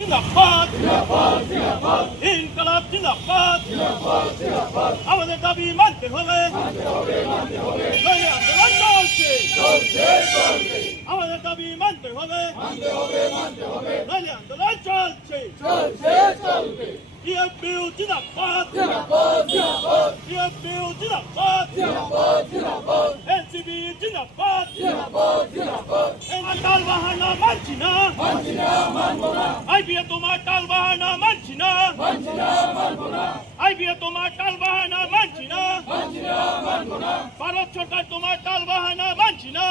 জিন্দাবাদ জিন্দাবাদ ইনকলাব জিন্দাবাদ জিন্দাবাদ আমাদের দাবি মানতে হবে নইলে আন্দোলন চলছে আমাদের দাবি মানতে হবে নইলে আন্দোলন চলছে PFU জিন্দাবাদ PFU জিন্দাবাদ NCB জিন্দাবাদ টাল বাহানা মানছি না IBA তোমার টাল বাহানা মানছি না IBA তোমার টাল বাহানা মানছি না ভারত সরকার তোমার টাল বাহানা মানছি না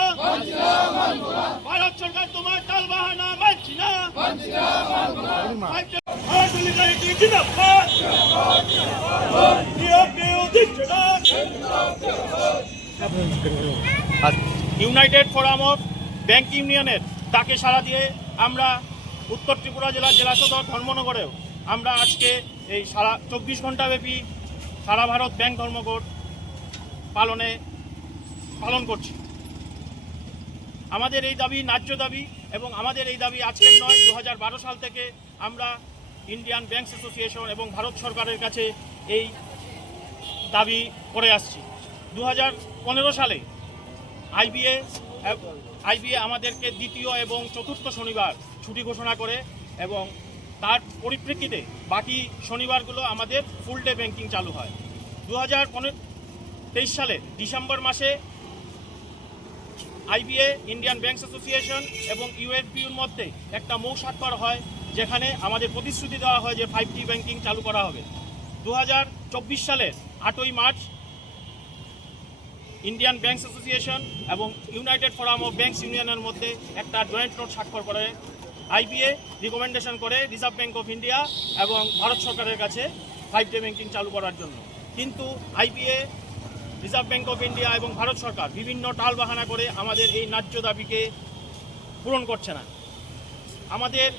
ভারত সরকার তোমার টাল বাহানা মানছি না solidarity জিন্দাবাদ PFU দিচ্ছে না ইউনাইটেড ফোরাম অফ ব্যাংক ইউনিয়নের ডাকে সাড়া দিয়ে আমরা উত্তর ত্রিপুরা জেলার জেলা সদর ধর্মনগরেও আমরা আজকে এই সারা 24 ঘন্টা ব্যাপী সারা ভারত ব্যাংক ধর্মঘট পালন করছি। আমাদের এই দাবি ন্যায্য দাবি এবং আমাদের এই দাবি আজকের নয়, 2012 সাল থেকে আমরা ইন্ডিয়ান ব্যাংকস অ্যাসোসিয়েশন এবং ভারত সরকারের কাছে এই দাবি করে আসছি। 2015 সালে আইবিএ আমাদেরকে দ্বিতীয় এবং চতুর্থ শনিবার ছুটি ঘোষণা করে এবং তার পরিপ্রেক্ষিতে বাকি শনিবারগুলো আমাদের ফুল ডে ব্যাংকিং চালু হয়। 2023 সালে ডিসেম্বর মাসে আইবিএ, ইন্ডিয়ান ব্যাংকস অ্যাসোসিয়েশন এবং ইউএফবির মধ্যে একটা মৌ স্বাক্ষর হয়, যেখানে আমাদের প্রতিশ্রুতি দেওয়া হয় যে 5G ব্যাংকিং চালু করা হবে। 2024 সালের 8ই মার্চ ইন্ডিয়ান ব্যাংকস অ্যাসোসিয়েশন এবং ইউনাইটেড ফোরাম অফ ব্যাংকস ইউনিয়নের মধ্যে একটা জয়েন্ট নোট স্বাক্ষর করে আইবিএ রিকমেন্ডেশন করে রিজার্ভ ব্যাংক অফ ইন্ডিয়া এবং ভারত সরকারের কাছে 5G ব্যাংকিং চালু করার জন্য। কিন্তু IBA, reserve bank of India এবং ভারত সরকার বিভিন্ন টাল বাহানা করে আমাদের এই ন্যায্য দাবিকে পূরণ করছে না। আমাদের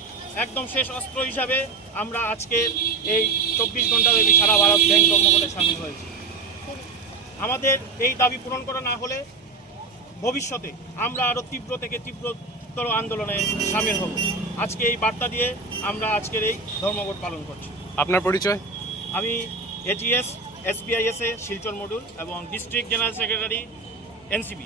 একদম শেষ অস্ত্র হিসাবে আমরা আজকের এই 24 ঘন্টা ব্যাপী সারা ভারত ব্যাংক ধর্মঘটে সামিল হয়েছি। আমাদের এই দাবি পূরণ করা না হলে ভবিষ্যতে আমরা আরও তীব্র থেকে তীব্রতর আন্দোলনে সামিল হব। আজকে এই বার্তা দিয়ে আমরা আজকের এই ধর্মঘট পালন করছি। আপনার পরিচয়? আমি AGS SBIS শিলচর মডুল এবং ডিস্ট্রিক্ট জেনারেল সেক্রেটারি NCB।